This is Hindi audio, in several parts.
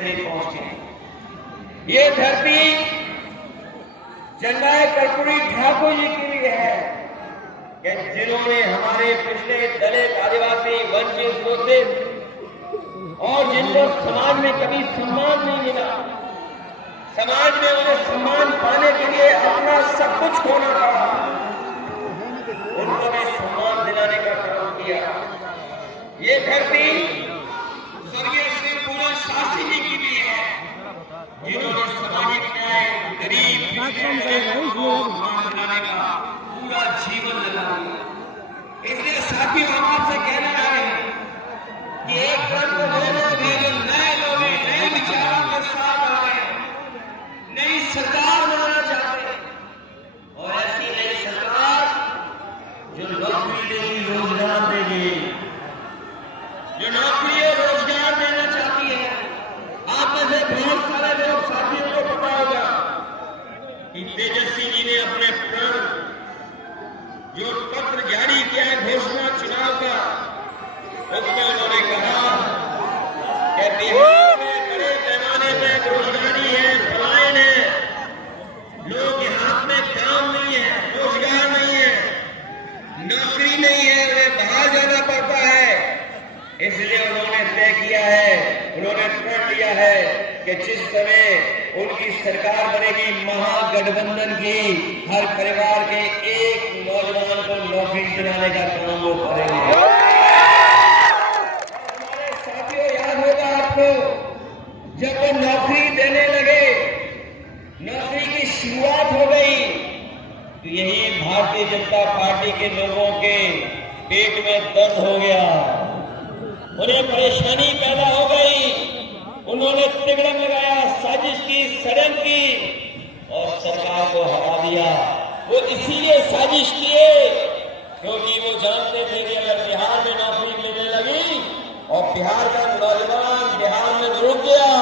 भी पहुंच गए। ये धरती जननायक कर्पूरी ठाकुर जी की भी है कि जिन्होंने हमारे पिछले दलित, आदिवासी, वंचित, शोषित और जिनको समाज में कभी सम्मान नहीं मिला, समाज में उन्हें सम्मान पाने के लिए अपना सब कुछ खोना पड़ा, उनको भी सम्मान दिलाने का काम किया। ये धरती स्वर्गीय श्री पूर्ण शास्त्री जी की भी है, जिन्होंने सामाजिक न्याय, गरीब को सम्मान दिलाने का पूरा जीवन लगा दिया। इसलिए साथियों, हम आपसे कहना है कि एक तरफ नए लोग नए विचारों के साथ आए, नई सरकार बनाना चाहते हैं, और ऐसी नई सरकार जो नौकरी देगी, रोजगार देगी, जो नौकरी और रोजगार देना चाहती है। आप में से बहुत सारे लोग साथियों को पता होगा कि तेजस्वी जी ने अपने जो पत्र जारी किया है घोषणा चुनाव का, उसमें उन्होंने कहा कि बिहार में बड़े पैमाने पर बेरोजगारी है, पलायन है, लोगों के हाथ में काम नहीं है, रोजगार नहीं है, नौकरी नहीं है, उन्हें बाहर जाना पड़ता है। इसलिए उन्होंने तय किया है, उन्होंने प्रण लिया है कि जिस समय उनकी सरकार बनेगी, महागठबंधन की हर परिवार के एक नौजवान को नौकरी दिलाने का काम वो करेंगे। हमारे साथियों, याद होगा आपको, जब वो नौकरी देने लगे, नौकरी की शुरुआत हो गई, तो यही भारतीय जनता पार्टी के लोगों के पेट में दर्द हो गया, उन्हें परेशानी पैदा हो गई। उन्होंने तिगड़म लगाया, साजिश की, षड्यंत्र की और सरकार को हटा दिया। वो इसीलिए साजिश किए क्योंकि वो जानते थे कि अगर बिहार में नौकरी मिलने लगी और बिहार का नौजवान बिहार में रुक गया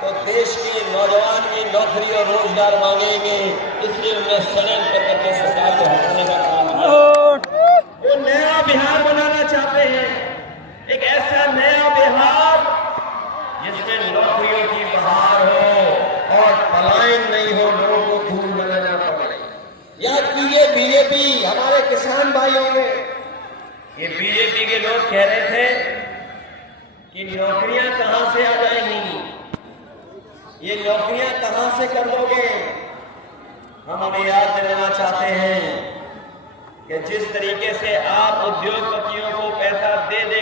तो देश के नौजवान की नौकरी और रोजगार मांगेंगे। इसलिए उन्होंने षड्यंत्र करके सरकार को हटाने का काम किया। वो नया बिहार बनाना चाहते हैं, एक ऐसा नया बिहार जिसमें नौकरियों की बहार हो और पलायन नहीं हो, लोगों को खून बनाना पड़े। याद कीजिए, बीजेपी, हमारे किसान भाइयों ने, ये बीजेपी के लोग कह रहे थे कि नौकरियां कहां से आ जाएंगी, ये नौकरियां कहां से कर दोगे। हम उन्हें याद दिलाना चाहते हैं कि जिस तरीके से आप उद्योगपतियों को पैसा दे दे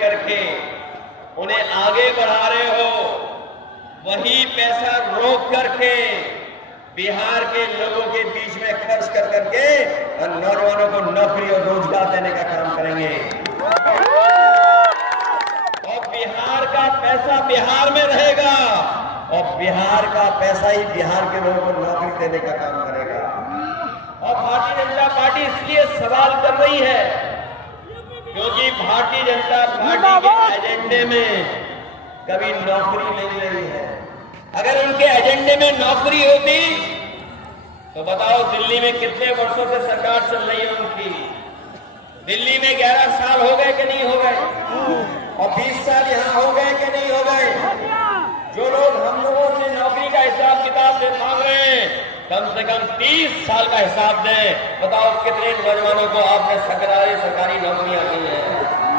करके उन्हें आगे बढ़ा रहे हो, वही पैसा रोक करके बिहार के लोगों के बीच में खर्च कर करके और नौजवानों को नौकरी और रोजगार देने का काम करेंगे। और बिहार का पैसा बिहार में रहेगा और बिहार का पैसा ही बिहार के लोगों को नौकरी देने का काम करेगा। और भारतीय जनता पार्टी इसलिए सवाल कर रही है क्योंकि भारतीय जनता पार्टी के एजेंडे में कभी नौकरी नहीं रही है। अगर उनके एजेंडे में नौकरी होती तो बताओ, दिल्ली में कितने वर्षों से सरकार चल रही है उनकी, दिल्ली में 11 साल हो गए कि नहीं हो गए, और 20 साल यहां हो गए कि नहीं हो गए। जो लोग हम लोगों से नौकरी का हिसाब किताब से मांग रहे हैं, कम से कम 30 साल का हिसाब दें। बताओ कितने नौजवानों को आपने सरकारी नौकरियां दी हैं।